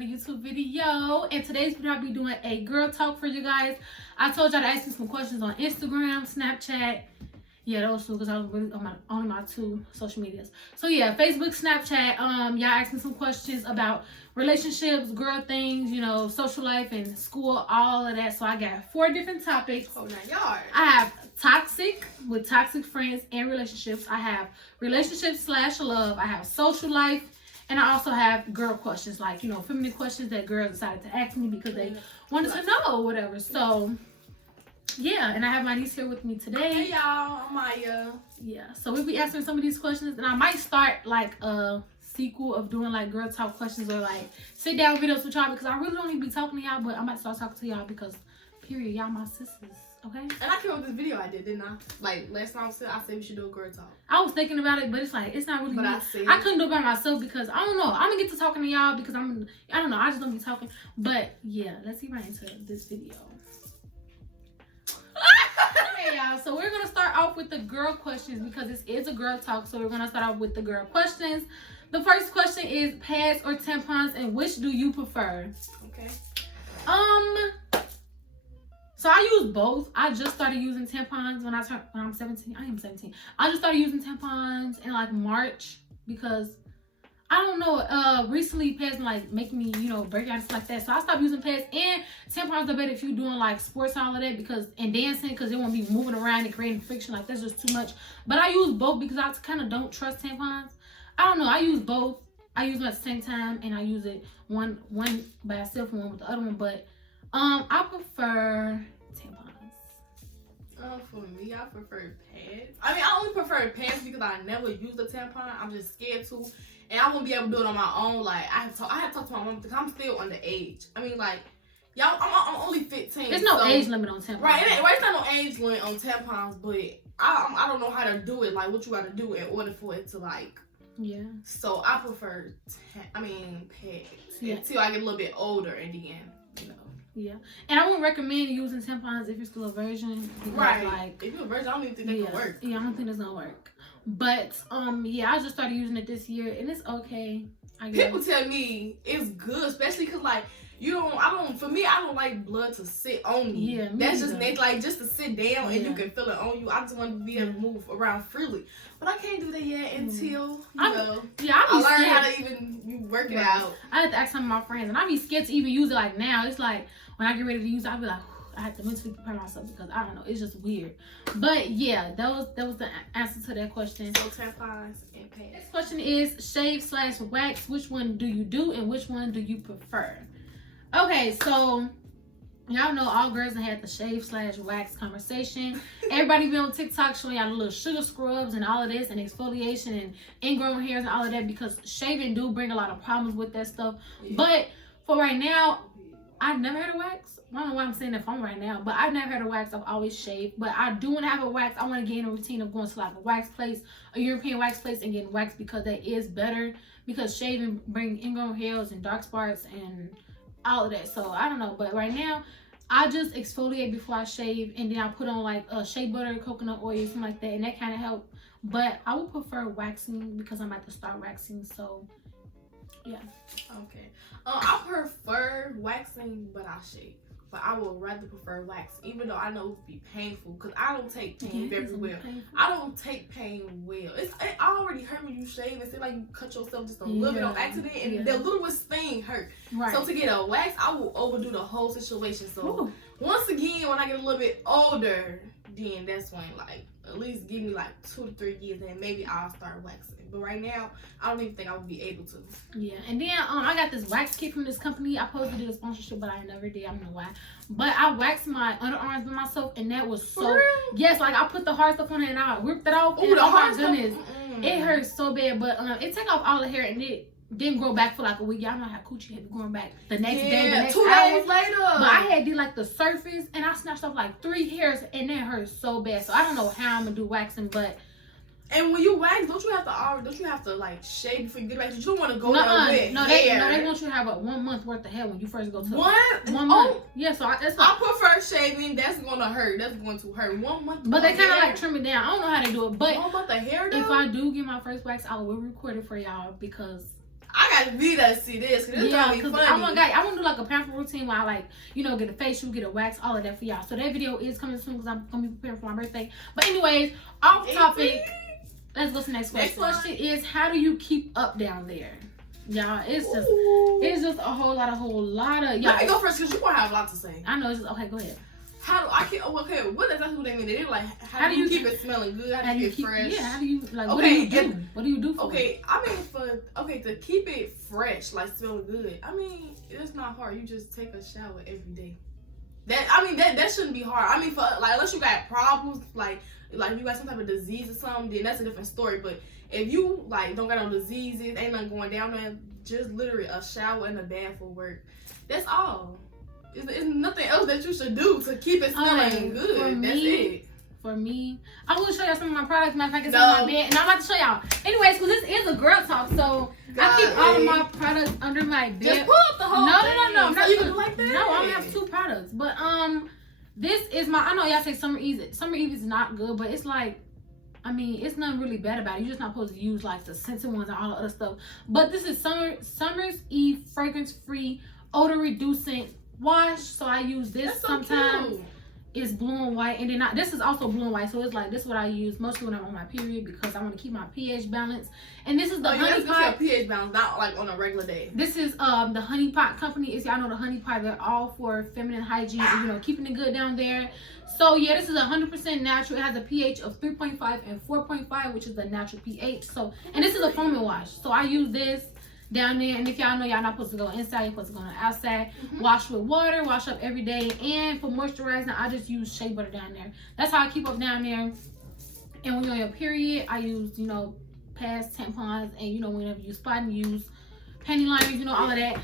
another YouTube video. And today's video I'll be doing a girl talk for you guys. I told y'all to ask me some questions on Instagram, Snapchat. Yeah, those two, because I was really on only my two social medias. So yeah, Facebook, Snapchat. Y'all asked me some questions about relationships, girl things, you know, social life and school, all of that. So I got 4 different topics. Oh, my yard. I have toxic with toxic friends and relationships. I have relationships / love. I have social life. And I also have girl questions, like, you know, feminine questions that girls decided to ask me because they wanted to know or whatever. So, yeah. And I have my niece here with me today. Hey, y'all. I'm Maya. Yeah. So we'll be answering some of these questions. And I might start, like, a sequel of doing, like, girl talk questions or, like, sit down videos with y'all because I really don't even be talking to y'all. But I might start talking to y'all because, period, y'all my sisters. Okay. And I came up with this video I did, didn't I? Like last time I said we should do a girl talk. I was thinking about it, but it's like it's not really. But I couldn't do it by myself because I don't know. I'm gonna get to talking to y'all because I don't know. I just don't be talking. But yeah, let's get right into this video. Hey y'all, so we're gonna start off with the girl questions because this is a girl talk. So we're gonna start off with the girl questions. The first question is pads or tampons, and which do you prefer? Okay. So I use both. I just started using tampons when I'm 17. I am 17. I just started using tampons in like March because I don't know. Recently pads been like making me, you know, break out and stuff like that. So I stopped using pads, and tampons are better if you're doing like sports and all of that and dancing because they won't be moving around and creating friction. Like that's just too much. But I use both because I kind of don't trust tampons. I don't know. I use both. I use them at the same time, and I use it one by itself and one with the other one. But I prefer tampons. For me, I prefer pads. I mean, I only prefer pads because I never used a tampon. I'm just scared to, and I won't be able to do it on my own. Like I have to talk to my mom because I'm still underage. I mean, like y'all, I'm only 15. There's no age limit on tampons. Right, it's not no age limit on tampons, but I don't know how to do it. Like what you got to do in order for it to like. Yeah. So I prefer, pads until I get a little bit older, and then you know. Yeah, and I wouldn't recommend using tampons if you're still a virgin. Because, right. Like, if you're a virgin, I don't even think they can work. Yeah, I don't think it's gonna work. But yeah, I just started using it this year, and it's okay. I guess. People tell me it's good, especially because like for me, I don't like blood to sit on me. Yeah, that's just like just to sit down and you can feel it on you. I just want to be able to move around freely, but I can't do that yet until I learn how to even work it out. I had to ask some of my friends, and I be scared to even use it. Like now, it's like when I get ready to use it, I be like, I have to mentally prepare myself because I don't know, it's just weird. But yeah, that was the answer to that question. So tampons and pads. Next question is shave / wax. Which one do you do, and which one do you prefer? Okay, so y'all know all girls that had the shave / wax conversation. Everybody been on TikTok showing y'all the little sugar scrubs and all of this and exfoliation and ingrown hairs and all of that because shaving do bring a lot of problems with that stuff. Yeah. But for right now, I've never had a wax. I don't know why I'm saying that phone right now, but I've never had a wax. I've always shaved. But I do want to have a wax. I want to get in a routine of going to like a wax place, a European wax place, and getting waxed because that is better. Because shaving brings ingrown hairs and dark spots and all of that. So I don't know, but right now I just exfoliate before I shave, and then I put on like shea butter, coconut oil, something like that, and that kind of help. But I would prefer waxing because I'm at the start waxing. So yeah. Okay. I prefer waxing, but I shave. But I would rather prefer wax, even though I know it would be painful because I don't take pain very well. I don't take pain well. It already hurt when you shave. It's like you cut yourself just a little bit on accident, and the littlest thing hurt. Right. So to get a wax, I will overdo the whole situation. So once again, when I get a little bit older, then that's when like at least give me like 2 to 3 years, and maybe I'll start waxing. But right now, I don't even think I would be able to. Yeah, and then I got this wax kit from this company. I supposed to do a sponsorship, but I never did. I don't know why. But I waxed my underarms by myself, and that was so. Yes, like I put the hard stuff on it, and I ripped it off. Oh, my goodness, it hurts so bad. But it took off all the hair, and it didn't grow back for like a week. Y'all know how coochie had to growing back the next day, the next 2 days later. But I did like the surface, and I snatched off like 3 hairs, and that hurt so bad. So I don't know how I'm gonna do waxing, but. And when you wax, don't you have to like shave before you get waxed? You don't want to go there with they want you to have a 1 month worth of hair when you first go to 1 month. Yeah, so that's I prefer shaving. That's gonna hurt. That's going to hurt. 1 month. But they kind of like trim it down. I don't know how they do it, but 1 month of hair though? If I do get my first wax, I will record it for y'all because I gotta be there to see this, because it's gonna be funny. I want to do like a pamper routine where I like, you know, get a facial, get a wax, all of that for y'all. So that video is coming soon because I'm gonna be preparing for my birthday. But anyways, off topic. Let's go to the next question. Next question is, how do you keep up down there? Y'all, it's just a whole lot of y'all. Let me go first because you gonna have a lot to say. I know. It's just, okay, go ahead. How do I keep? Okay, what exactly do they mean? They're like, how do you keep it smelling good? How do you keep it fresh? Yeah, how do you like? Okay, what do you do? For it? I mean, to keep it fresh, like smelling good. I mean, it's not hard. You just take a shower every day. That shouldn't be hard. I mean, for like unless you got problems, like you got some type of disease or something, then that's a different story. But if you like don't got no diseases, ain't nothing going down there, just literally a shower and a bath will work. That's all. It's nothing else that you should do to keep it smelling good. That's it. For me, I'm gonna show y'all some of my products. Matter of fact, it's on my bed, and I'm about to show y'all. Anyways, because this is a girl talk, so I keep all of my products under my bed. Just pull up the whole thing. No. So you can like that. No, I only have 2 products, but this is my. I know y'all say Summer Eve. Summer Eve is not good, but it's like, I mean, it's nothing really bad about it. You're just not supposed to use like the scented ones and all the other stuff. But this is Summer's Eve fragrance-free, odor-reducing wash. So I use this sometimes. It's blue and white, and then this is also blue and white. So it's like this is what I use mostly when I'm on my period because I want to keep my pH balance. And this is the Honey Pot pH balance, not like on a regular day. This is the Honey Pot company. If y'all know the Honey Pot, they're all for feminine hygiene and, you know, keeping it good down there. So yeah, this is 100% natural. It has a pH of 3.5 and 4.5, which is the natural pH. So, and this is a foaming wash. So I use this down there, and if y'all know y'all not supposed to go inside, you're supposed to go on the outside. Wash with water, wash up every day. And for moisturizing, I just use shea butter down there. That's how I keep up down there. And when you're on your period, I use, you know, pads, tampons, and you know, whenever you spotting, use panty liners, you know, all of that.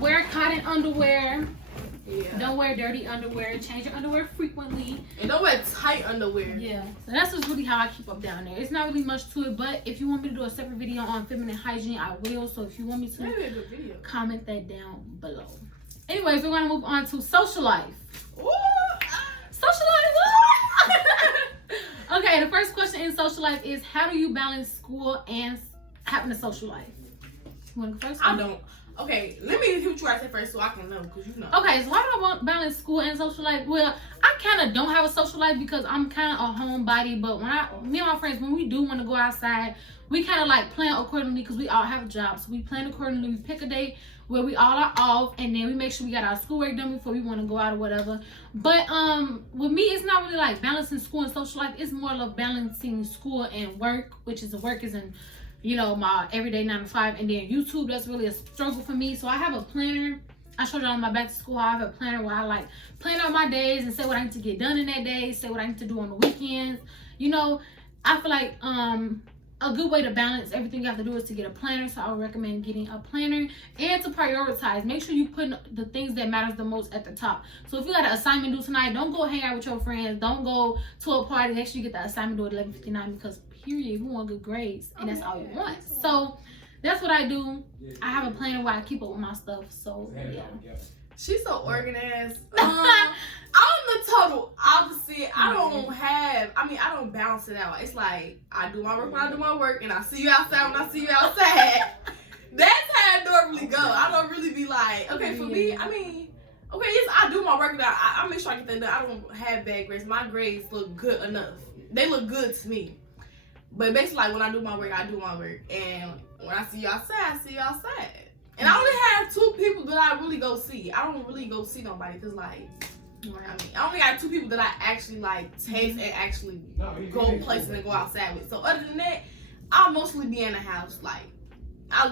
Wear cotton underwear. Yeah. Don't wear dirty underwear. Change your underwear frequently. And don't wear tight underwear. Yeah. So that's just really how I keep up down there. It's not really much to it, but if you want me to do a separate video on feminine hygiene, I will. So if you want me to, comment that down below. Anyways, we're going to move on to social life. Ooh. Social life. Okay, the first question in social life is, how do you balance school and having a social life? You want to go first? I don't. Okay, let me hear what you say first so I can know, because you know. Okay, so how do I balance school and social life? Well, I kind of don't have a social life because I'm kind of a homebody, but when me and my friends, when we do want to go outside, we kind of like plan accordingly because we all have jobs. So we plan accordingly. We pick a day where we all are off, and then we make sure we got our schoolwork done before we want to go out or whatever. But with me, it's not really like balancing school and social life. It's more of balancing school and work, which is work is in, you know, my everyday 9 to 5, and then YouTube, that's really a struggle for me. So I have a planner. I showed y'all on my back to school how I have a planner where I like plan out my days and say what I need to get done in that day, say what I need to do on the weekends. You know, I feel like a good way to balance everything you have to do is to get a planner. So I would recommend getting a planner and to prioritize. Make sure you put the things that matters the most at the top. So if you got an assignment due tonight, don't go hang out with your friends. Don't go to a party. Make sure you get the assignment due at 11:59 because period, we want good grades, and that's all we want. So that's what I do. I have a planner where I keep up with my stuff. So yeah. She's so organized. I'm the total opposite. I don't balance it out. It's like I do my work when I do my work, and I see you outside when I see you outside. That's how it normally go. I don't really be like, okay, for me, I mean, okay, yes, I do my work. I make sure I get that done. I don't have bad grades. My grades look good enough. They look good to me. But basically, like, when I do my work, I do my work. And when I see you outside, I see you outside. And I only have 2 people that I really go see. I don't really go see nobody because, like, I mean, I only got 2 people that I actually, like, taste and actually go places and go outside with. So, other than that, I'll mostly be in the house. Like, I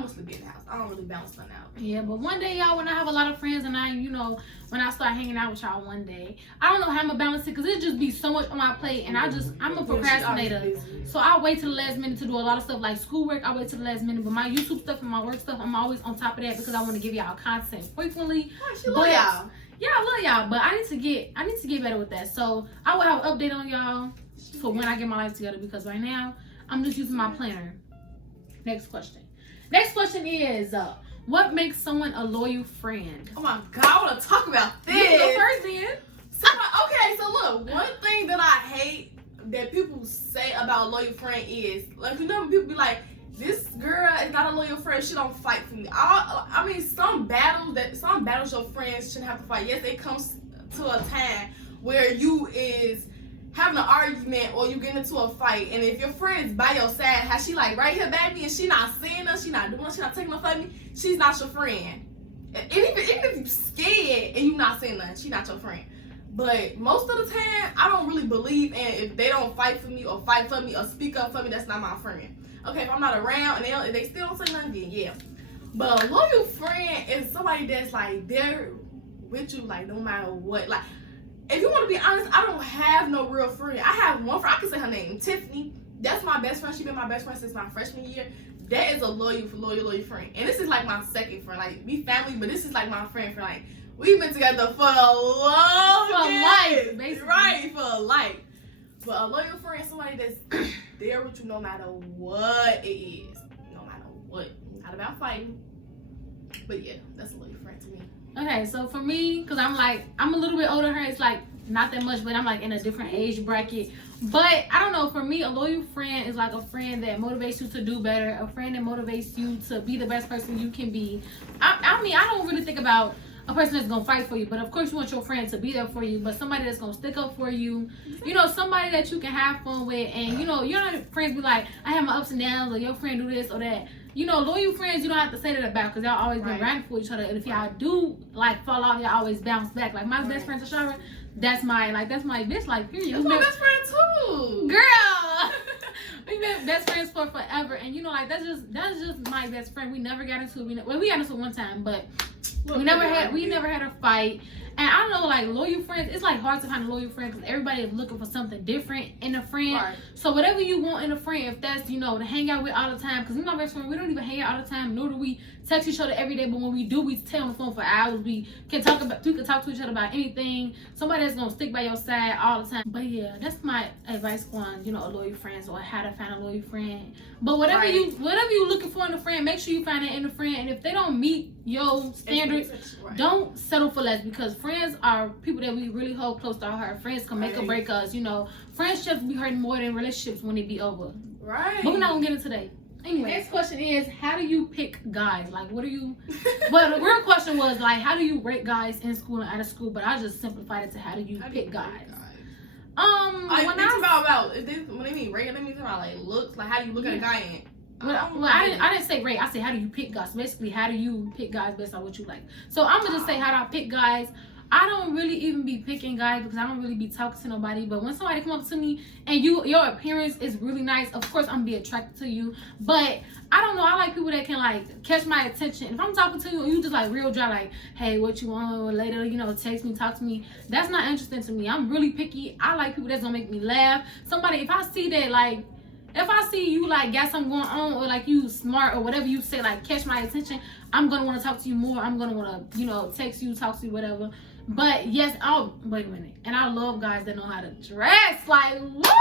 mostly be in the house. I don't really balance nothing out. Yeah, but one day, y'all, when I have a lot of friends and when I start hanging out with y'all one day, I don't know how I'm gonna balance it because it just be so much on my plate, and I'm a procrastinator. So I wait till the last minute to do a lot of stuff like schoolwork. I wait till the last minute, but my YouTube stuff and my work stuff, I'm always on top of that because I want to give y'all content frequently. She love y'all. Yeah, I love y'all, but I need to get better with that. So I will have an update on y'all for when I get my life together because right now I'm just using my planner. Next question. Next question is, what makes someone a loyal friend? Oh my God, I want to talk about this. You go first then. Okay, so look, one thing that I hate that people say about a loyal friend is, like, you know, when people be like, this girl is not a loyal friend. She don't fight for me. I mean, some battles your friends shouldn't have to fight. Yes, it comes to a time where you is having an argument or you get into a fight, and if your friend's by your side, how she like right here back me and she not seeing us, she not doing us, she not taking up for me, she's not your friend. And even if you're scared and you not saying nothing, she not your friend. But most of the time, I don't really believe in if they don't fight for me or fight for me or speak up for me, that's not my friend. Okay, if I'm not around and if they still don't say nothing, then yeah. But a loyal friend is somebody that's like they're with you like no matter what. Like, if you want to be honest, I don't have no real friend. I have one friend, I can say her name, Tiffany. That's my best friend. She's been my best friend since my freshman year. That is a loyal friend. And this is like my second friend. Like, we family, but this is like my friend for like, we've been together for a long time. Life, basically. Right, for life. But a loyal friend is somebody that's there with you no matter what it is. No matter what. Not about fighting. But yeah, that's a loyal friend to me. Okay, so for me, because I'm a little bit older than her, it's like not that much, but I'm like in a different age bracket. But I don't know, for me, a loyal friend is like a friend that motivates you to do better, a friend that motivates you to be the best person you can be. I mean, I don't really think about a person that's gonna fight for you, but of course you want your friend to be there for you, but somebody that's gonna stick up for you, you know, somebody that you can have fun with. And you know, your friends be like, I have my ups and downs, or your friend do this or that. You know, loyal friends, you don't have to say that about, because y'all always been riding for each other. And if y'all do like fall off, y'all always bounce back. Like my best friend Tashara, that's my bitch. Like, period. That's my best friend too, girl. We've been best friends for forever, and you know, like that's just my best friend. We never got into it. We got into it one time, but we never had a fight. And I don't know, like loyal friends, it's like hard to find a loyal friend because everybody is looking for something different in a friend. Right. So whatever you want in a friend, if that's, you know, to hang out with all the time, because my best friend, we don't even hang out all the time, nor do we text each other every day. But when we do, we stay on the phone for hours. We can talk to each other about anything. Somebody that's gonna stick by your side all the time. But yeah, that's my advice on, you know, a loyal friends or how to find a loyal friend. But whatever you looking for in a friend, make sure you find it in a friend. And if they don't meet your standards, don't settle for less, because friends are people that we really hold close to our heart. Friends can make or break us, you know. Friendships be hurting more than relationships when it be over. Right. But we're not gonna get into that. Anyway, next question is, how do you pick guys? Like, what do you... Well, the real question was, like, how do you rate guys in school and out of school? But I just simplified it to how do you pick guys? When they mean rate, they mean about, like, looks. Like, how do you look at a guy in? I didn't say rate. I said, how do you pick guys? Basically, how do you pick guys based on what you like? So I'm going to just say, how do I pick guys? I don't really even be picking guys because I don't really be talking to nobody. But when somebody come up to me and your appearance is really nice, of course I'm be attracted to you. But I don't know. I like people that can like catch my attention. If I'm talking to you and you just like real dry, like, hey, what you want later? You know, text me, talk to me. That's not interesting to me. I'm really picky. I like people that's gonna make me laugh. Somebody, if I see that, like, if I see you like got something going on, or like you smart or whatever you say, like catch my attention, I'm gonna want to talk to you more. I'm gonna want to, you know, text you, talk to you, whatever. But yes, wait a minute. And I love guys that know how to dress. Like, what?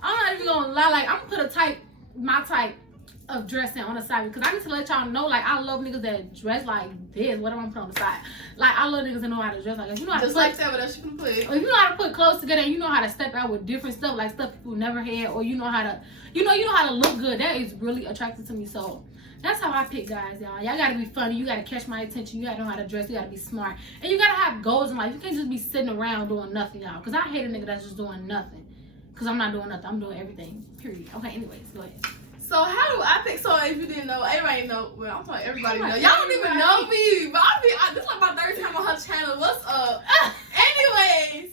I'm not even gonna lie. Like, I'm gonna put my type of dressing on the side, because I need to let y'all know, like, I love niggas that dress like this. What am I putting on the side? Like, I love niggas that know how to dress like this. You know how to what else you can put. If you know how to put clothes together, and you know how to step out with different stuff, like stuff people never had, or you know how to look good. That is really attractive to me. So that's how I pick guys, y'all. Y'all gotta be funny. You gotta catch my attention. You gotta know how to dress. You gotta be smart. And you gotta have goals in life. You can't just be sitting around doing nothing, y'all. Because I hate a nigga that's just doing nothing. Because I'm not doing nothing. I'm doing everything. Period. Okay, anyways, go ahead. So how do I pick? So if you didn't know, everybody know. Well, I'm talking everybody know. Y'all don't even know me. But this is like my third time on her channel. What's up? Anyways.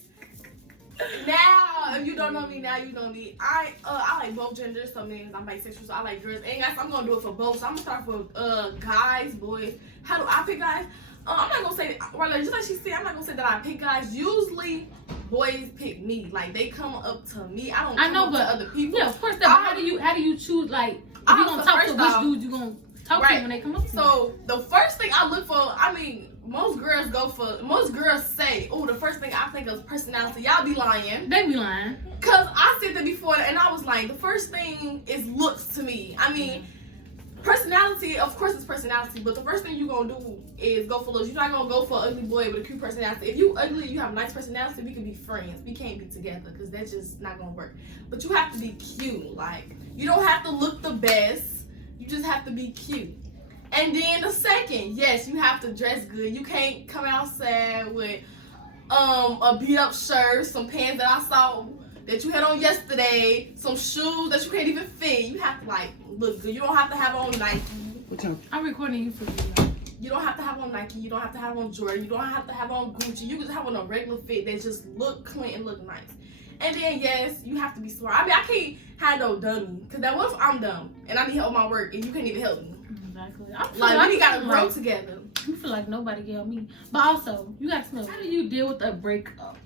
Now, if you don't know me, now you know me. I like both genders. So means I'm bisexual, so I like girls and guys. I'm gonna do it for both. So I'm gonna start with guys, boys. How do I pick guys? I'm not gonna say, well, just like she said, I'm not gonna say that I pick guys. Usually, boys pick me. Like they come up to me. I don't come up to other people. Yeah, of course. How do you choose? Like, if you gonna talk to which dudes you gonna talk to when they come up to you? So the first thing I look for, I mean, most girls say, oh, the first thing I think of is personality. Y'all be lying. They be lying. Cause I said that before, and I was like, the first thing is looks to me. I mean, personality, of course it's personality, but the first thing you gonna do is go for looks. You're not gonna go for an ugly boy with a cute personality. If you ugly, you have a nice personality, we can be friends. We can't be together, because that's just not gonna work. But you have to be cute. Like, you don't have to look the best. You just have to be cute. And then the second, yes, you have to dress good. You can't come outside with a beat up shirt, some pants that I saw that you had on yesterday, some shoes that you can't even fit. You have to like look good. You don't have to have on Nike. I'm recording you for you. You don't have to have on Nike. You don't have to have on Jordan. You don't have to have on Gucci. You can just have on a regular fit that just look clean and look nice. And then yes, you have to be smart. I mean, I can't have no dummy, cause that what if I'm dumb and I need help with my work and you can't even help me. Exactly. Like we gotta grow together. You feel like nobody can help me, but also you gotta smell. How do you deal with a breakup?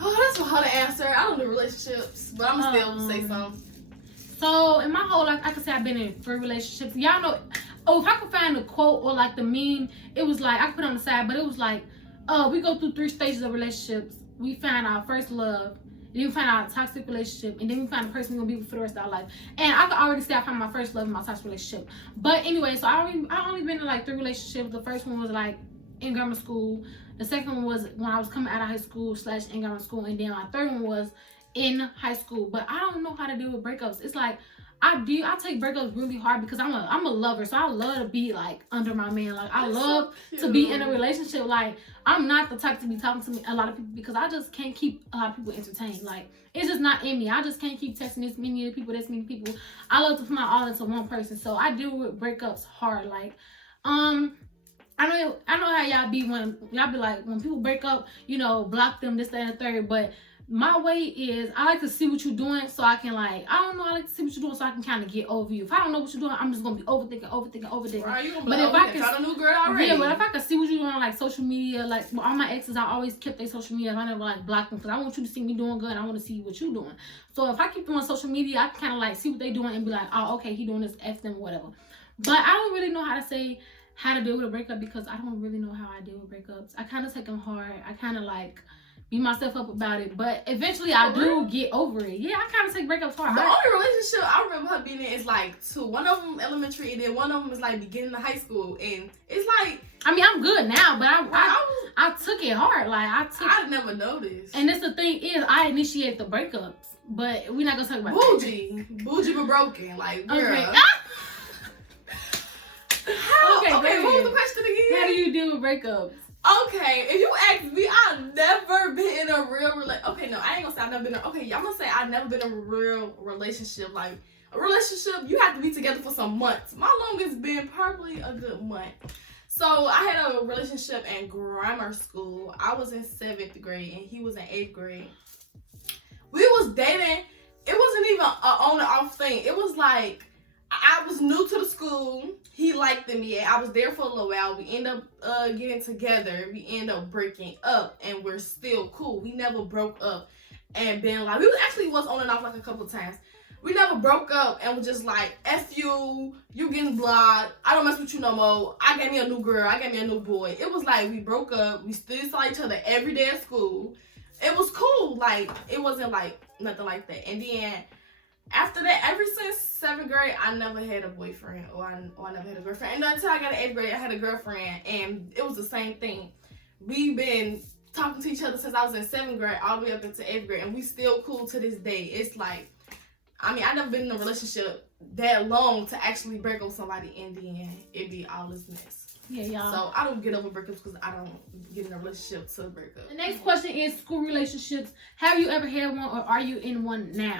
Oh, that's a hard answer. I don't do relationships, but I'm still say something. So in my whole life, I could say I've been in 3 relationships. Y'all know. Oh, if I could find the quote or like the meme, it was like I could put it on the side, but it was like, we go through 3 stages of relationships. We find our first love. Then we find out a toxic relationship, and then we find the person we're gonna be with for the rest of our life. And I could already say I found my first love in my toxic relationship. But anyway, so I only been in like 3 relationships. The first one was like in grammar school. The second one was when I was coming out of high school / in grammar school, and then my third one was in high school. But I don't know how to deal with breakups. It's like I take breakups really hard because I'm a lover, so I love to be like under my man. Like I love to be in a relationship. Like I'm not the type to be talking to a lot of people because I just can't keep a lot of people entertained. Like it's just not in me. I just can't keep texting this many people, people. I love to put my all into one person, so I deal with breakups hard. Like I know how y'all be when y'all be like when people break up, you know, block them, this, that, and the third, but my way is I like to see what you're doing so I can like, I don't know, I like to see what you're doing so I can kind of get over you. If I don't know what you're doing, I'm just going to be overthinking. Right, you gonna be but if I can, got a new girl already. Yeah, but if I can see what you're doing on like social media, like all my exes, I always kept their social media. I never like blocked them because I want you to see me doing good. I want to see what you're doing. So if I keep doing social media, I can kind of like see what they're doing and be like, oh, okay, he doing this, F them, whatever. But I don't really know how to deal with a breakup because I don't really know how I deal with breakups. I kind of take them hard. I kind of like beat myself up about it, but eventually I do get over it. Yeah, I kind of take breakups hard. The only relationship I remember her being in is like 2. One of them elementary, and then one of them is like beginning of high school, and it's like. I mean, I'm good now, but I took it hard. Like I never noticed. And that's the thing is, I initiate the breakups, but we're not gonna talk about bougie but broken. Like girl. Okay. Okay, what was the question again? How do you deal with breakups? Okay, if you ask me, I've never been in a real Okay, no, I ain't gonna say I've never been in I'm gonna say I've never been in a real relationship. Like, a relationship, you have to be together for some months. My longest been probably a good month. So, I had a relationship in grammar school. I was in 7th grade, and he was in 8th grade. We was dating. It wasn't even an on and off thing. It was like, I was new to the school. He liked me. I was there for a little while. We end up getting together. We end up breaking up, and we're still cool. We never broke up and been like, was on and off like a couple of times. We never broke up and was just like, F you, you getting blocked. I don't mess with you no more. I got me a new girl. I got me a new boy. It was like we broke up. We still saw each other every day at school. It was cool. Like, it wasn't like nothing like that. And then after that, ever since 7th grade, I never had a boyfriend or I never had a girlfriend. And until I got to 8th grade, I had a girlfriend, and it was the same thing. We've been talking to each other since I was in 7th grade all the way up into 8th grade, and we still cool to this day. It's like, I mean, I never been in a relationship that long to actually break up with somebody, and then it be all this mess. Yeah, y'all. So I don't get over breakups because I don't get in a relationship to break up. The next question is school relationships. Have you ever had one, or are you in one now?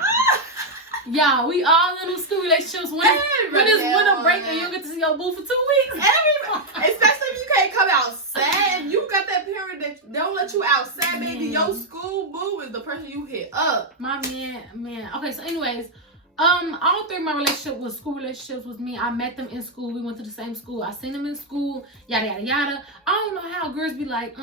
Y'all, we all in those school relationships when it's winter break and you get to see your boo for 2 weeks. Especially if you can't come outside. You got that parent that don't let you outside, baby. Your school boo is the person you hit up. My man. Okay, so anyways, all 3 of my relationship was school relationships with me. I met them in school. We went to the same school. I seen them in school. Yada yada yada. I don't know how girls be like,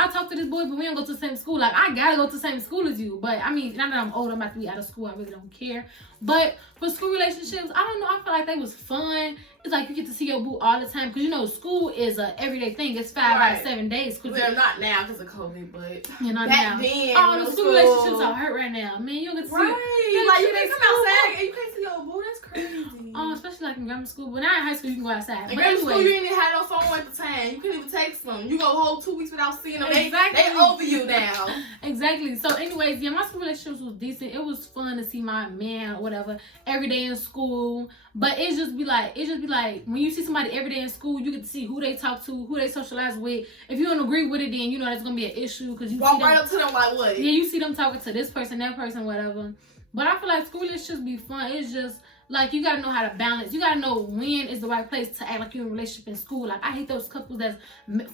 I talk to this boy, but we don't go to the same school. Like, I gotta go to the same school as you. But I mean, now that I'm old, I'm about to be out of school. I really don't care. But for school relationships, I don't know. I feel like they was fun. It's like you get to see your boo all the time because you know school is a everyday thing. It's 5 out of 7 days. Well, not now because of COVID, but not back now. Then, oh, the school relationships are hurt right now. Man, you don't get to see. Like you can't come outside and you can't see your boo. That's crazy. Oh, especially like in grammar school. But now in high school, you can go outside. In grammar school, you didn't even have no phone at the time. You couldn't even text them. You go a whole 2 weeks without seeing them. Exactly. They over you now. Exactly. So, anyways, yeah, my school relationships was decent. It was fun to see my man or whatever every day in school. But it just be like when you see somebody every day in school, you get to see who they talk to, who they socialize with. If you don't agree with it, then you know that's gonna be an issue because you walk right up to them like what? Yeah, you see them talking to this person, that person, whatever. But I feel like school relationships be fun. It's just like you gotta know how to balance. You gotta know when is the right place to act like you're in a relationship in school. Like I hate those couples that's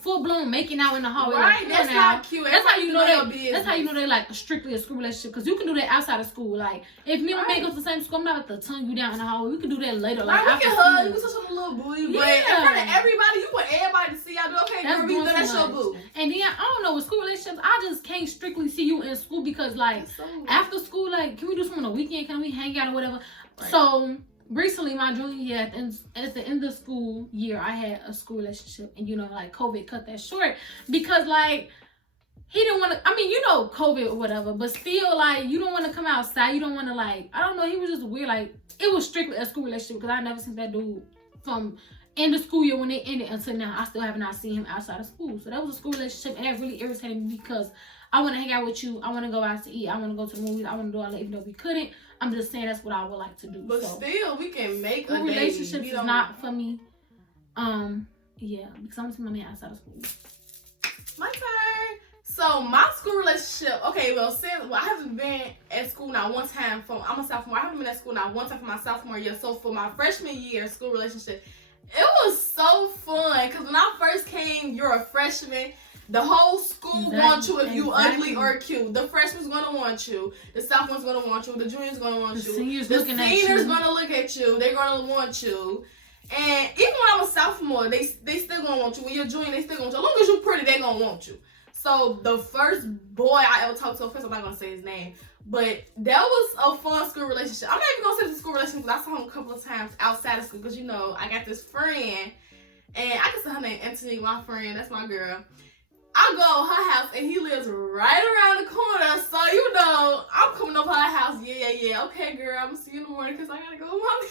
full blown making out in the hallway. Right, like, that's not cute. That's how you know they. That's how you know they like strictly a school relationship. Because you can do that outside of school. Like if me and my man go to the same school, I'm not about to tongue you down in the hallway. We can do that later. Like right, we can hug. You can touch on a little booty. But in front of everybody, you want everybody to see. I do okay, girl. We know that's your boo. And then I don't know with school relationships, I just can't strictly see you in school because like after school, like can we do something on the weekend? Can we hang out or whatever? Right. So. Recently, my junior year, at the end of the school year, I had a school relationship. And, you know, like, COVID cut that short. Because, like, he didn't want to... I mean, you know, COVID or whatever. But still, like, you don't want to come outside. You don't want to, like... I don't know. He was just weird. Like, it was strictly a school relationship. Because I never seen that dude from end of school year when it ended until now. I still have not seen him outside of school. So, that was a school relationship. And that really irritated me because... I want to hang out with you. I want to go out to eat. I want to go to the movies. I want to do all that even though we couldn't. I'm just saying that's what I would like to do. But so, still, we can make a relationships is not for me. Yeah, because I want to see my man outside of school. My turn. So my school relationship. Okay, well, I haven't been at school now one time. I'm a sophomore. I haven't been at school now one time for my sophomore year. So for my freshman year school relationship, it was so fun because when I first came, you're a freshman. The whole school wants you if you ugly or cute. The freshman's gonna want you. The sophomore's gonna want you. The junior's gonna want you. The senior's gonna look at you. They're gonna want you. And even when I'm a sophomore, they still gonna want you. When you're a junior, they still gonna want you. As long as you're pretty, they gonna want you. So the first boy I ever talked to, first I'm not gonna say his name, but that was a fun school relationship. I'm not even gonna say it's a school relationship because I saw him a couple of times outside of school because you know I got this friend, and I can say her name Anthony, my friend. That's my girl. I go to her house and he lives right around the corner. So, you know, I'm coming up her house. Yeah. Okay, girl, I'm going to see you in the morning because I got to go with mommy.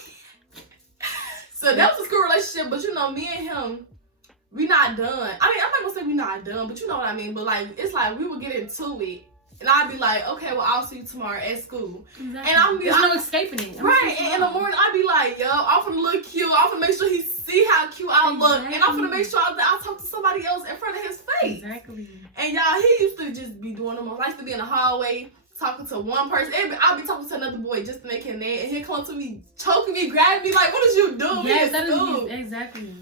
So, that was a school relationship. But, you know, me and him, we not done. I mean, I'm not going to say we not done, but you know what I mean. But, like, it's like we would get into it. And I'd be like, okay, well, I'll see you tomorrow at school. Exactly. And I'm be There's no escaping it. Right. And in the morning, I'd be like, yo, I'm going to look cute. I'm going to make sure he see how cute I look. And I'm going to make sure I talk to somebody else in front of his face. Exactly. And y'all, he used to just be doing them. I used to be in the hallway talking to one person. I'll be talking to another boy just to make him mad. And he'll come to me, choking me, grabbing me, like, what is you doing? Yes, that is exactly.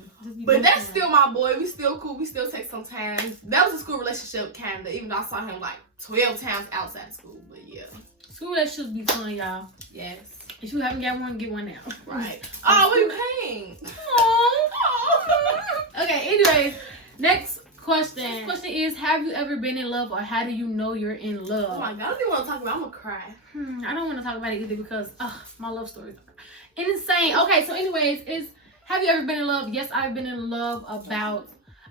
But that's still my boy. We still cool. We still take some time. That was a school relationship, kind of. Even though I saw him like 12 times outside of school. But yeah. School relationships be fun, y'all. Yes. If you haven't got one, get one now. Right. Oh, we paying. Okay, anyways. Next question. Next question is, have you ever been in love or how do you know you're in love? Oh my God. I don't even want to talk about it. I'm going to cry. I don't want to talk about it either because my love stories are insane. Okay, so anyways, have you ever been in love? Yes, I've been in love about,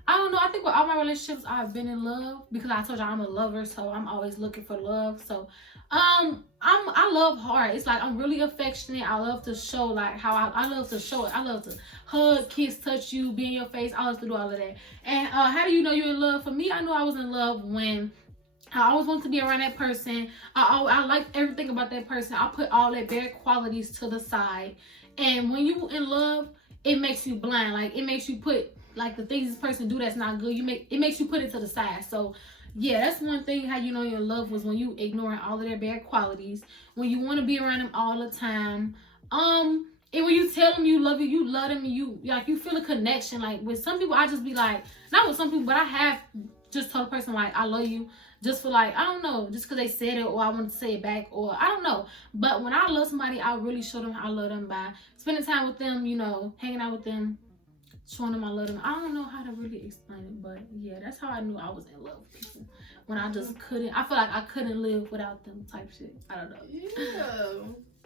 I don't know, I think with all my relationships, I've been in love because I told you I'm a lover, so I'm always looking for love. So, I love hard. It's like I'm really affectionate. I love to show like how I love to show it. I love to hug, kiss, touch you, be in your face. I love to do all of that. And how do you know you're in love? For me, I knew I was in love when I always wanted to be around that person. I liked everything about that person. I put all their bad qualities to the side. And when you in love, it makes you blind. Like it makes you put like the things this person do that's not good. It makes you put it to the side. So yeah, that's one thing how you know you're in love was when you ignoring all of their bad qualities. When you want to be around them all the time. And when you tell them you love them, and you feel a connection. Like with some people, I just be like, not with some people, but I have just told a person like I love you. Just for like, I don't know, just because they said it or I want to say it back or I don't know. But when I love somebody, I really show them I love them by spending time with them, you know, hanging out with them, showing them I love them. I don't know how to really explain it, but yeah, that's how I knew I was in love with people. When I just couldn't, I feel like I couldn't live without them type shit. I don't know. Yeah.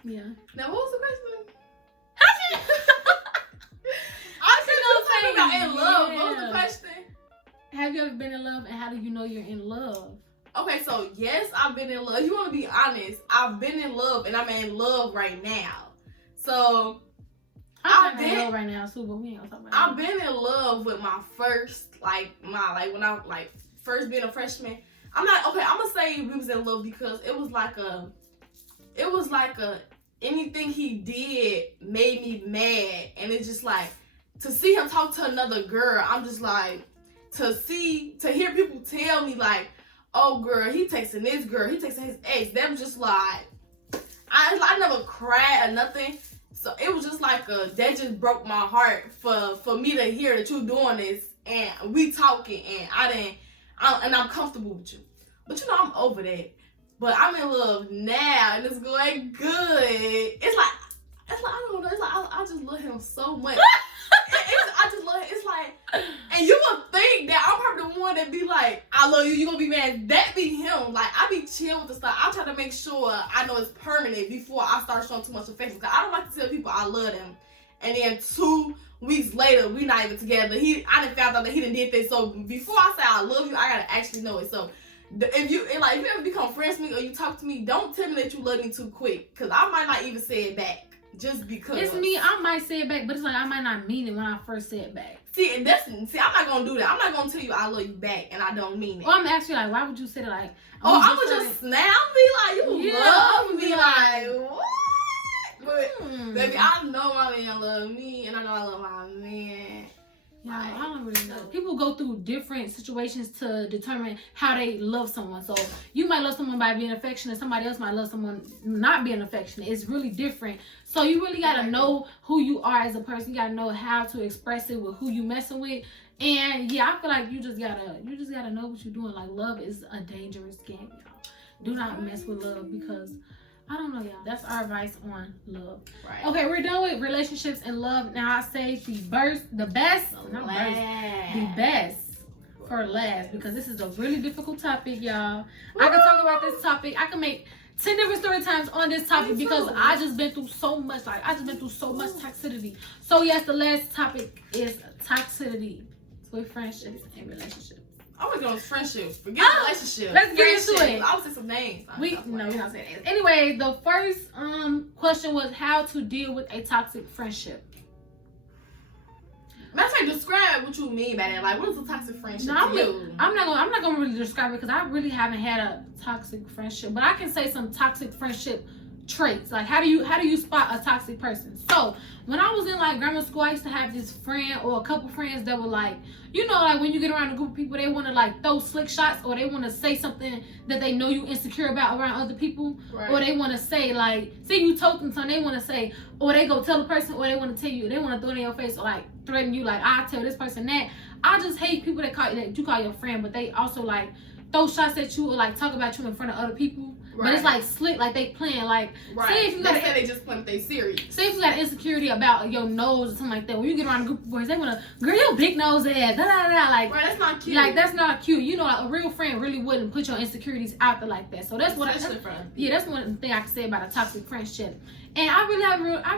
Yeah. Now, what was the question? I was talking about in love. What was the question? Have you ever been in love and how do you know you're in love? Okay, so yes, I've been in love. You want to be honest, I've been in love and I'm in love right now. So I'm in love right now too, but we ain't gonna talk about I've been in love with my first, when I first being a freshman. I'm gonna say we was in love because it was like a anything he did made me mad, and it's just like to see him talk to another girl. I'm just like to hear people tell me like, oh girl, he texting this girl, he texting his ex. That was just like I never cried or nothing. So it was just like that just broke my heart for me to hear that you doing this and we talking and I'm comfortable with you. But you know I'm over that. But I'm in love now and it's going good. It's like I don't know. It's like I just love him so much. I just love it. It's like, and you would think that I'm probably the one that be like, I love you, you gonna be mad. That be him. Like, I be chill with the stuff. I try to make sure I know it's permanent before I start showing too much affection. Because I don't like to tell people I love them. And then 2 weeks later, we not even together. I done found out that he done did this. So before I say I love you, I gotta actually know it. So if you ever become friends with me or you talk to me, don't tell me that you love me too quick. Because I might not even say it back. Just because it's me, I might say it back, but it's like I might not mean it when I first say it back. See, I'm not gonna do that. I'm not gonna tell you I love you back and I don't mean it. Or I'm asking like, why would you say that? Like, I would just snap, be like, you love me, like what? But baby, I know my man love me, and I know I love my man. Yeah, I don't really know. People go through different situations to determine how they love someone. So you might love someone by being affectionate. Somebody else might love someone not being affectionate. It's really different. So you really got to know who you are as a person. You got to know how to express it with who you messing with. And yeah, I feel like you just gotta know what you're doing. Like, love is a dangerous game, y'all. Do not mess with love because I don't know, y'all. That's our advice on love. Right. Okay, we're done with relationships and love. Now I say the best for last because this is a really difficult topic, y'all. I can talk about this topic. I can make 10 different story times on this topic because I just been through so much. Like, I just been through so much toxicity. So yes, the last topic is toxicity with friendships and relationships. I was going to friendships. Forget relationships. Let's get into it. I was saying some names. We're not saying names. Anyway, the first question was how to deal with a toxic friendship. Matter of fact, describe what you mean by that. Like, what is a toxic friendship to you? I'm not gonna really describe it because I really haven't had a toxic friendship. But I can say some toxic friendship traits. Like, how do you spot a toxic person? So when I was in like grammar school, I used to have this friend or a couple friends that were like, you know, like when you get around a group of people, they want to like throw slick shots or they want to say something that they know you insecure about around other people, right. Or they want to say like, say you told them something, they want to say, or they go tell the person, or they want to tell you, they want to throw it in your face or like threaten you, like I tell this person that. I just hate people that you call your friend, but they also like throw shots at you or like talk about you in front of other people. Right. But it's like slick, like they playing, like right. Say if you got they just playing, they serious. Say if you got insecurity about your nose or something like that. When you get around a group of boys, they wanna, girl, your big nose ass, da da da, like. Right, that's not cute. Like that's not cute. You know, like, a real friend really wouldn't put your insecurities out there like that. So that's what that's one thing I can say about a toxic friendship. And I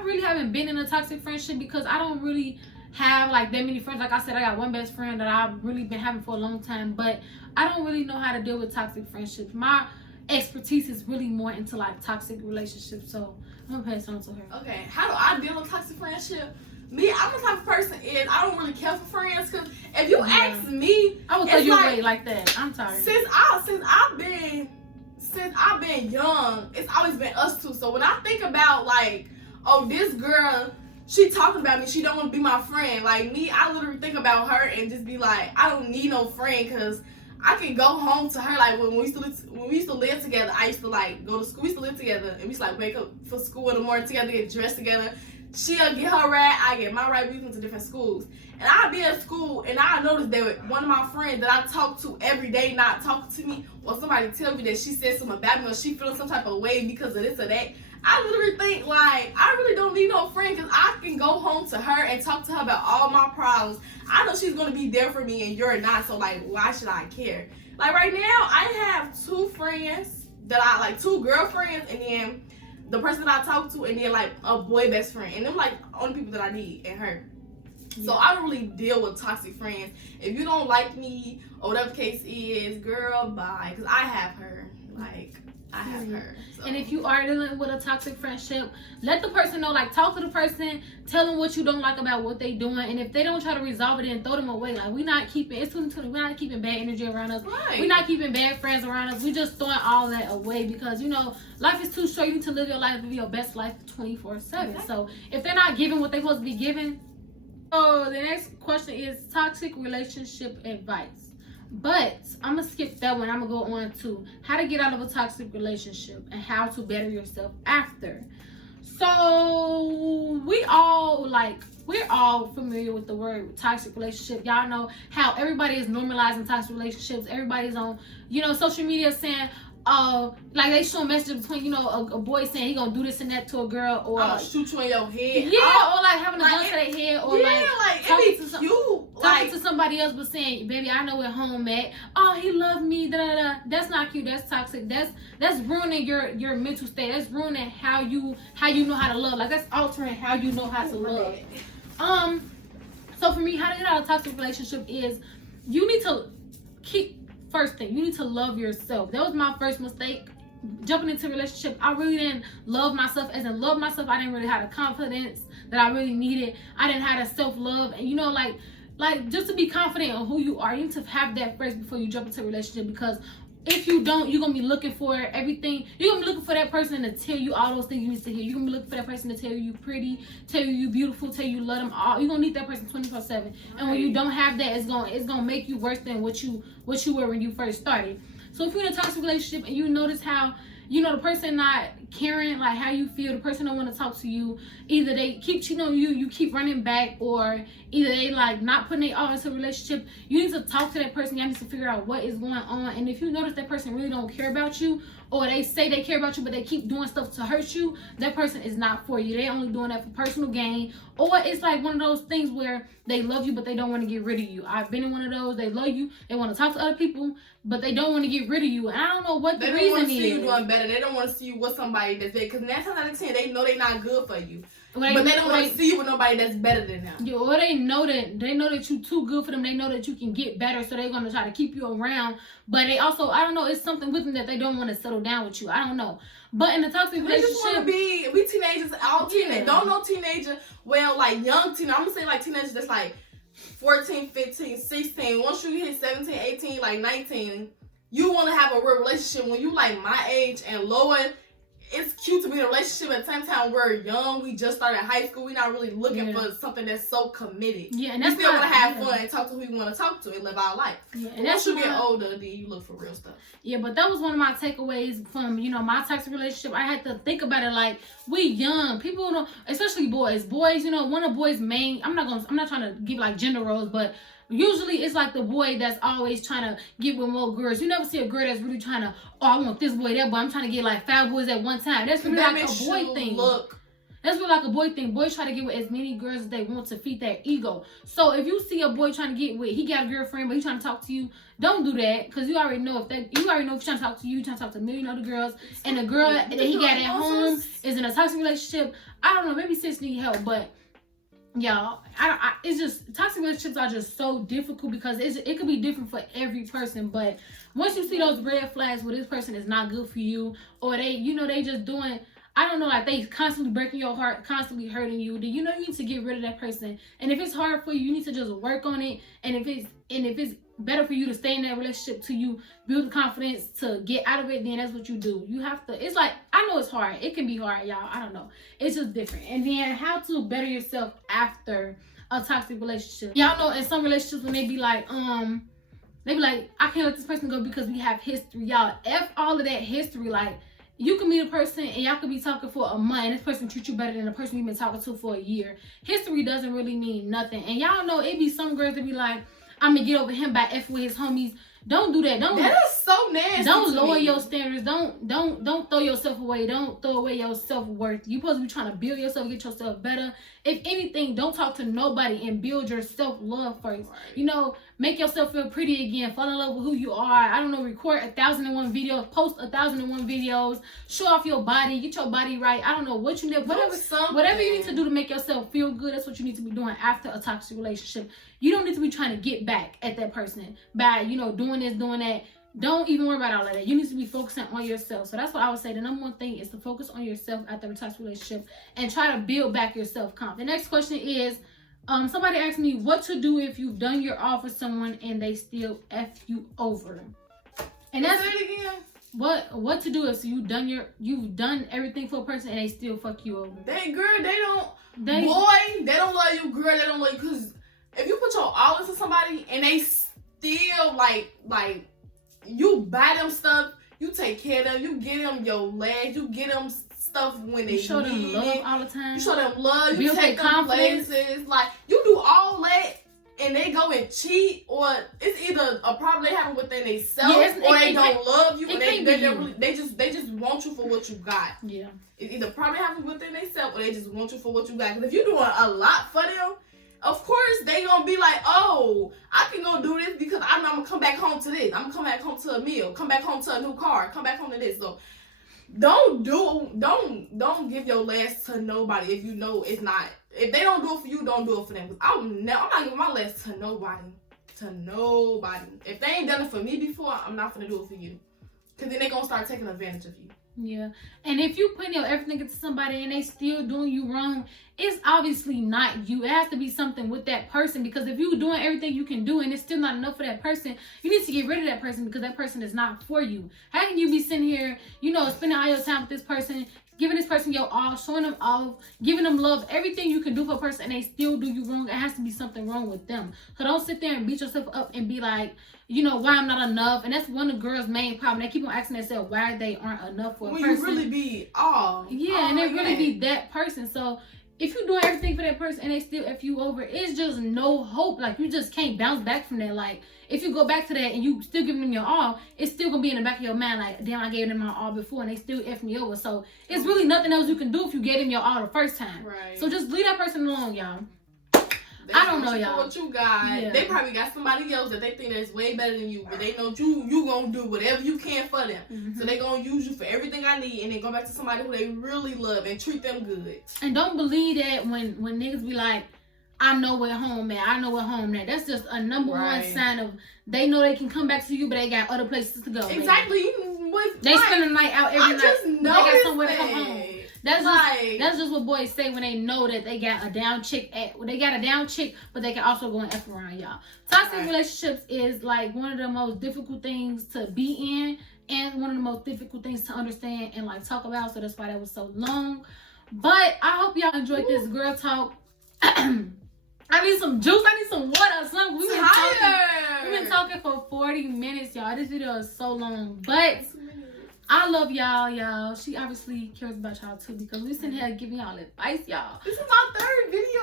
really haven't been in a toxic friendship because I don't really have like that many friends. Like I said, I got one best friend that I've really been having for a long time, but I don't really know how to deal with toxic friendships. My expertise is really more into like toxic relationships, so I'm gonna pass on to her. Okay, how do I deal with toxic friendship? Me, I'm the type of person is I don't really care for friends because if you ask me, I would tell you away like that. I'm tired. Since I've been young, it's always been us two. So when I think about like, oh, this girl, she talking about me, she don't want to be my friend. Like me, I literally think about her and just be like, I don't need no friend because I can go home to her. Like when we used to live together, I used to like go to school. We used to live together and we used to like wake up for school in the morning together, get dressed together. She'll get her ride, I get my ride. We went to different schools. And I'll be at school and I noticed that one of my friends that I talk to every day not talking to me, or somebody tell me that she said something about me or she feeling some type of way because of this or that. I literally think like I really don't need no friend because I can go home to her and talk to her about all my problems. I know she's gonna be there for me and you're not, so like why should I care? Like right now I have 2 friends that I like, 2 girlfriends and then the person that I talk to and then like a boy best friend, and them like only people that I need and her. So I don't really deal with toxic friends. If you don't like me or whatever the case is, girl, bye, because I have her. Like I have heard. So. And if you are dealing with a toxic friendship, let the person know. Like, talk to the person, tell them what you don't like about what they doing, and if they don't try to resolve it, then throw them away. Like, it's 2020. We're not keeping bad energy around us. Right. We're not keeping bad friends around us. We just throwing all that away because life is too short. You need to live your life, live your best life 24/7. So if they're not giving what they're supposed to be giving. So the next question is toxic relationship advice. But I'm going to skip that one. I'm going to go on to how to get out of a toxic relationship and how to better yourself after. So we're all familiar with the word toxic relationship. Y'all know how everybody is normalizing toxic relationships. Everybody's on, social media saying, like they show messages between, a boy saying he gonna do this and that to a girl, or I'm gonna shoot you in your head. Yeah, or like having a gun to their head, or talking to somebody else but saying, baby, I know where home at. Oh, he loved me, da da da. That's not cute. That's toxic. That's ruining your mental state. That's ruining how you know how to love. Like, that's altering how you know how to love. So for me, how to get out of a toxic relationship is you need to first thing, you need to love yourself. That was my first mistake. Jumping into a relationship, I really didn't love myself. As in love myself, I didn't really have the confidence that I really needed. I didn't have the self-love. And like just to be confident in who you are, you need to have that first before you jump into a relationship, because if you don't, you're going to be looking for everything. You're going to be looking for that person to tell you all those things you need to hear. You're going to be looking for that person to tell you you're pretty, tell you you're beautiful, tell you love them all. You're going to need that person 24/7. Right. And when you don't have that, it's going to make you worse than what you were when you first started. So if you're in a toxic relationship and you notice how, the person not caring, like how you feel, the person don't want to talk to you, either they keep cheating on you, you keep running back, or either they like not putting their all into a relationship, you need to talk to that person. You need to figure out what is going on. And if you notice that person really don't care about you, or they say they care about you but they keep doing stuff to hurt you, that person is not for you. They only doing that for personal gain. Or it's like one of those things where they love you but they don't want to get rid of you. I've been in one of those. They love you, they want to talk to other people, but they don't want to get rid of you. And I don't know what the reason is. They don't want to see you doing better. They don't want to see you with somebody that's there, because 9 times out of 10 they know they're not good for you. But they don't want to see you with nobody that's better than them. Yeah, or they know that you're too good for them. They know that you can get better, so they're gonna try to keep you around. But they also, I don't know, it's something with them that they don't want to settle down with you. I don't know. But in a toxic relationship, they just want to we teenagers, all teenagers. Don't know teenager. Well, like young teenagers. I'm gonna say like teenagers that's like 14, 15, 16. Once you hit 17, 18, like 19, you want to have a real relationship. When you like my age and lower, it's cute to be in a relationship. At the same time, we're young. We just started high school. We're not really looking for something that's so committed. Yeah, and that's we still want to have fun and talk to who we want to talk to and live our life. Yeah, and once you get older, then you look for real stuff. Yeah, but that was one of my takeaways from my toxic relationship. I had to think about it like, we young people don't, especially boys. Boys, one of boys' main. I'm not trying to give like gender roles, but usually it's like the boy that's always trying to get with more girls. You never see a girl that's really trying to, I want this boy, that boy. I'm trying to get like 5 boys at one time. That's really like a boy thing. That's really like a boy thing. Boys try to get with as many girls as they want to feed their ego. So if you see a boy trying to get with, he got a girlfriend, but he's trying to talk to you, don't do that, because you already know if he's trying to talk to you, trying to talk to a million other girls, and the girl that he got at home is in a toxic relationship. I don't know, maybe sis need help, but y'all, it's just, toxic relationships are just so difficult because it could be different for every person. But once you see those red flags where this person is not good for you, or they just doing, I don't know, like they constantly breaking your heart, constantly hurting you, then you need to get rid of that person. And if it's hard for you, you need to just work on it. And if it's better for you to stay in that relationship till you build the confidence to get out of it, then that's what you do. You have to, it's like, I know it's hard. It can be hard, y'all. I don't know. It's just different. And then how to better yourself after a toxic relationship. Y'all know in some relationships when they be like, I can't let this person go because we have history. Y'all, F all of that history. Like, you can meet a person and y'all could be talking for a month and this person treats you better than the person you've been talking to for a year. History doesn't really mean nothing. And y'all know it be some girls that be like, I'm gonna get over him by F with his homies. Don't do that. That is so nasty. Don't lower your standards. Don't throw yourself away. Don't throw away your self-worth. You're supposed to be trying to build yourself, get yourself better. If anything, don't talk to nobody and build your self-love first. Right. Make yourself feel pretty again. Fall in love with who you are. I don't know, record 1,001 videos, post 1,001 videos, show off your body, get your body right. I don't know what you need, whatever you need to do to make yourself feel good, that's what you need to be doing after a toxic relationship. You don't need to be trying to get back at that person by, doing this, doing that. don't even worry about all of that. You need to be focusing on yourself. So that's what I would say. The number one thing is to focus on yourself after a toxic relationship and try to build back your self-confidence. The next question is, somebody asked me what to do if you've done your all for someone and they still F you over. And that's Say it again. What to do if you've done everything for a person and they still fuck you over. They don't love you, girl. They don't love you, because if you put your all into somebody and they still like you buy them stuff, you take care of them, you get them your legs, you get them stuff when they show them love it. all the time. You show them love, you build take them places, like you do all that. And they go and cheat, or it's either a problem they have within themselves, or they don't love you, and they just want you for what you got. Yeah, it's either problem happens within themselves, or they just want you for what you got. Because if you're doing a lot for them, of course they gonna be like, oh, I can go do this because I know I'm gonna come back home to this. I'm gonna come back home to a meal, come back home to a new car, come back home to this. So don't give your last to nobody if you know it's not. If they don't do it for you, don't do it for them. Cause I'm not giving my last to nobody. To nobody. If they ain't done it for me before, I'm not gonna do it for you. Cause then they gonna start taking advantage of you. Yeah. And if you put your everything into somebody and they still doing you wrong, it's obviously not you. It has to be something with that person, because if you're doing everything you can do and it's still not enough for that person, you need to get rid of that person, because that person is not for you. How can you be sitting here, spending all your time with this person, giving this person your all, showing them off, giving them love, everything you can do for a person, and they still do you wrong? It has to be something wrong with them. So don't sit there and beat yourself up and be like, why I'm not enough. And that's one of the girls' main problem. They keep on asking themselves why they aren't enough for a person. You really be and they really be that person. So if you're doing everything for that person and they still F you over, it's just no hope. Like, you just can't bounce back from that. Like, if you go back to that and you still giving them your all, it's still gonna be in the back of your mind like, damn, I gave them my all before and they still F me over. So it's really nothing else you can do if you gave them your all the first time. Right. So just leave that person alone, y'all. I don't know, y'all. What you got? Yeah. They probably got somebody else that they think that's way better than you, but they know you gonna do whatever you can for them. Mm-hmm. So they gonna use you for everything I need, and then go back to somebody who they really love and treat them good. And don't believe that when niggas be like, I know where home at. I know where home at. That's just a number one sign of they know they can come back to you, but they got other places to go. Exactly. They spend the night out every night. They got somewhere to come home. That's just what boys say when they know that they got a down chick. But they can also go and F around, y'all. Toxic relationships is like one of the most difficult things to be in, and one of the most difficult things to understand and like talk about. So that's why that was so long. But I hope y'all enjoyed this girl talk. I need some juice. I need some water. Something. We've been talking for 40 minutes, y'all. This video is so long, but I love y'all. She obviously cares about y'all too, because we sitting here giving y'all advice, y'all. This is my third video.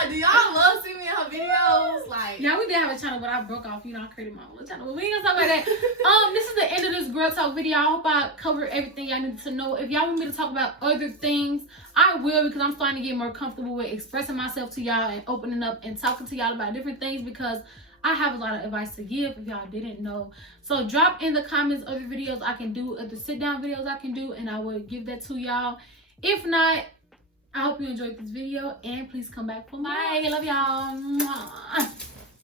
Like, do y'all love seeing me in her videos? Like, yeah, we did have a channel, but I broke off. I created my own channel, but we ain't gonna talk about that. This is the end of this girl talk video. I hope I covered everything y'all need to know. If y'all want me to talk about other things, I will, because I'm starting to get more comfortable with expressing myself to y'all and opening up and talking to y'all about different things, because I have a lot of advice to give if y'all didn't know. So drop in the comments other videos I can do, other sit down videos I can do, and I will give that to y'all. If not, I hope you enjoyed this video, and please come back for my. I love y'all.